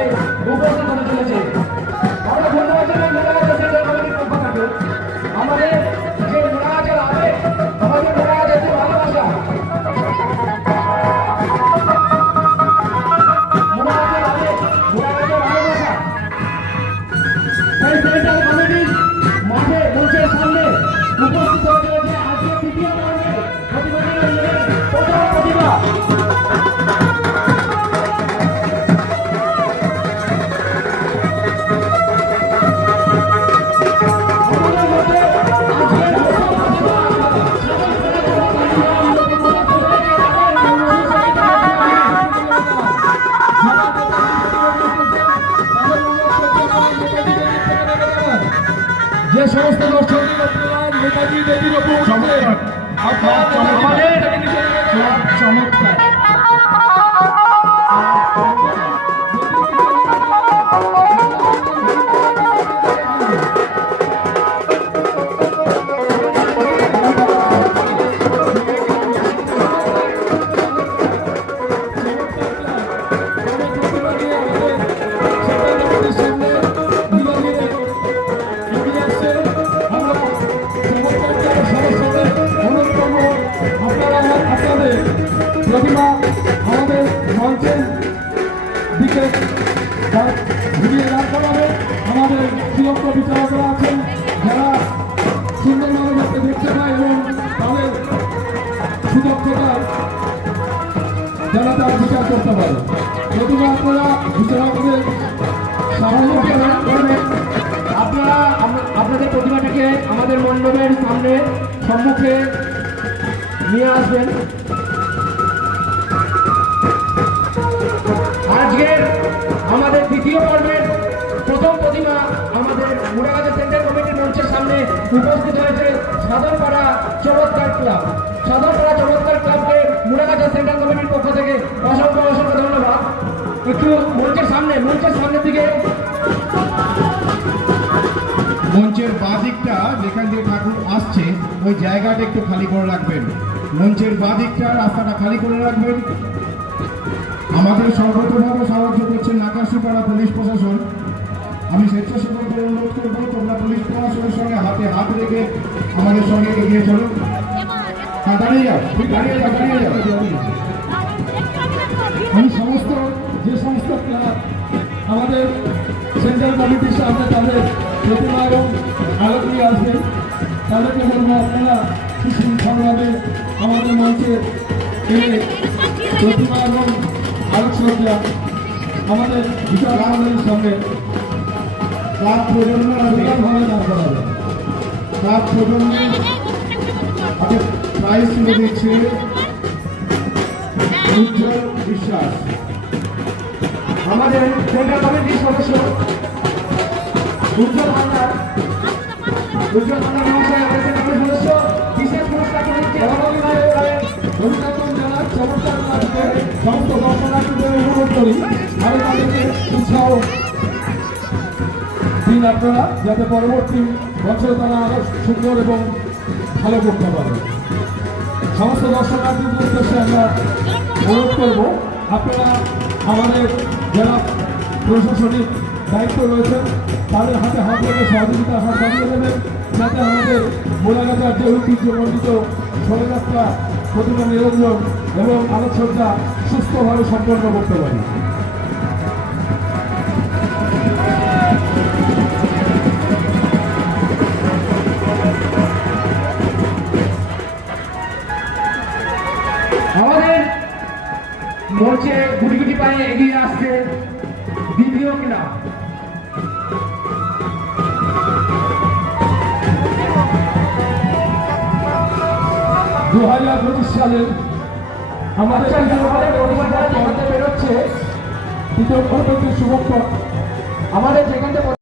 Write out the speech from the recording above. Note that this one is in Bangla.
সামনে উপস্থিত হতে চলেছে। আমরা ধন্যবাদ জানাই মোড়াগাছা সেন্ট্রাল কমিটির পক্ষ থেকে। আমাদের যে মোড়াগাছার আবেগ, আমাদের মোড়াগাছার যে ভালোবাসা, মোড়াগাছার আবেগ, মোড়াগাছার ভালোবাসা সেই সেন্ট্রাল কমিটির মাঠে মঞ্চের সামনে উপস্থিত হতে চলেছে আজকে তৃতীয় পর্বে প্রতিবাদী প্রথম প্রতিভা। যে সমস্ত দর্শক নেতাজি দেবীর ওপর আমাদের চমৎকার প্রতিমা আমাদের মঞ্চের দিকে ঘুরিয়ে দাঁড় করাবে। আমাদের সুদক্ষ বিচারকরা আছেন যারা সুন্দরভাবে যাতে দেখতে পায় এবং তাদের সুদক্ষতায় যারা তার বিচার করতে পারে। প্রতিমা আপনারা বিচারকদের সাহায্য করবেন। আপনারা আপনাদের প্রতিমাটাকে আমাদের মণ্ডপের সামনে সম্মুখে নিয়ে আসবেন। আজকের আমাদের দ্বিতীয় পর্বের প্রথম প্রতিমা আমাদের মোড়াগাছা সেন্ট্রাল কমিটির মঞ্চের সামনে উপস্থিত হয়েছে সাধনপাড়া চমৎকার ক্লাব। সাধনপাড়া চমৎকার ক্লাবকে মোড়াগাছা সেন্ট্রাল কমিটির পক্ষ থেকে অসংখ্য অসংখ্য ধন্যবাদ। একটু মঞ্চের সামনের দিকে মঞ্চের বাঁ দিকটা যেখান দিয়ে ঠাকুর আসছে ওই জায়গাটা একটু খালি করে রাখবেন। মঞ্চের বাঁ দিকটা রাস্তাটা খালি করে রাখবেন। আমাদের সর্বতভাবে সাহায্য করছেন নাকাশিপাড়া পুলিশ প্রশাসন। আমি স্বেচ্ছাসেবকদের অনুরোধ করবো তোমরা পুলিশ প্রশাসনের সঙ্গে হাতে হাত রেখে আমাদের সঙ্গে এগিয়ে চলো। হ্যাঁ, দাঁড়িয়ে যাও, দাঁড়িয়ে যাও। আমি যে সমস্ত ক্লাব আমাদের সেন্ট্রাল কমিটির সামনে তাদের প্রতিমা এবং আলোক নিয়ে আসবেন তাদেরকে বলবো আপনারা সুশৃঙ্খলভাবে আমাদের মঞ্চে প্রতিমা এবং আলোকসজ্জা আমাদের বিচার আমাদের সঙ্গে ক্লাব প্রজন্ম ভাবে দাঁড় করাবে। ক্লাব প্রজন্ম আগে প্রাইজ তুলে দিচ্ছে উজ্জ্বল বিশ্বাস। আমাদের সেন্ট্রাল কমিটির সদস্য উজ্জ্বল ভান্ডার মহাশয় আমাদের সেন্ট্রাল কমিটির সদস্য বিশেষ পুরস্কার অভিনন্দন জানার চমৎকার ক্লাবকে সমস্ত দর্শনার্থীদের অনুরোধ করি আরো তাদেরকে উৎসাহ দিন আপনারা যাতে পরবর্তী বছর তারা আরো সুন্দর এবং ভালো করতে পারে। সমস্ত দর্শনার্থীদের উদ্দেশ্যে আমরা অনুরোধ করব আপনারা আমাদের যারা প্রশাসনিক দায়িত্ব রয়েছে তাদের হাতে হাত রেখে সহযোগিতার হাত বাড়িয়ে দেবেন যাতে আমাদের মোড়াগাছার যে ঐতিহ্যমণ্ডিত শোভাযাত্রা প্রতিমা নিরঞ্জন এবং আলোকসজ্জা সুস্থভাবে সম্পন্ন করতে পারি। আমাদের মঞ্চে গুটি গুটি পায়ে এগিয়ে আসছে দ্বিতীয় ক্লাব। সালের আমাদের বেরোচ্ছে দ্বিতীয় শুভক্ষণ আমাদের যেখান থেকে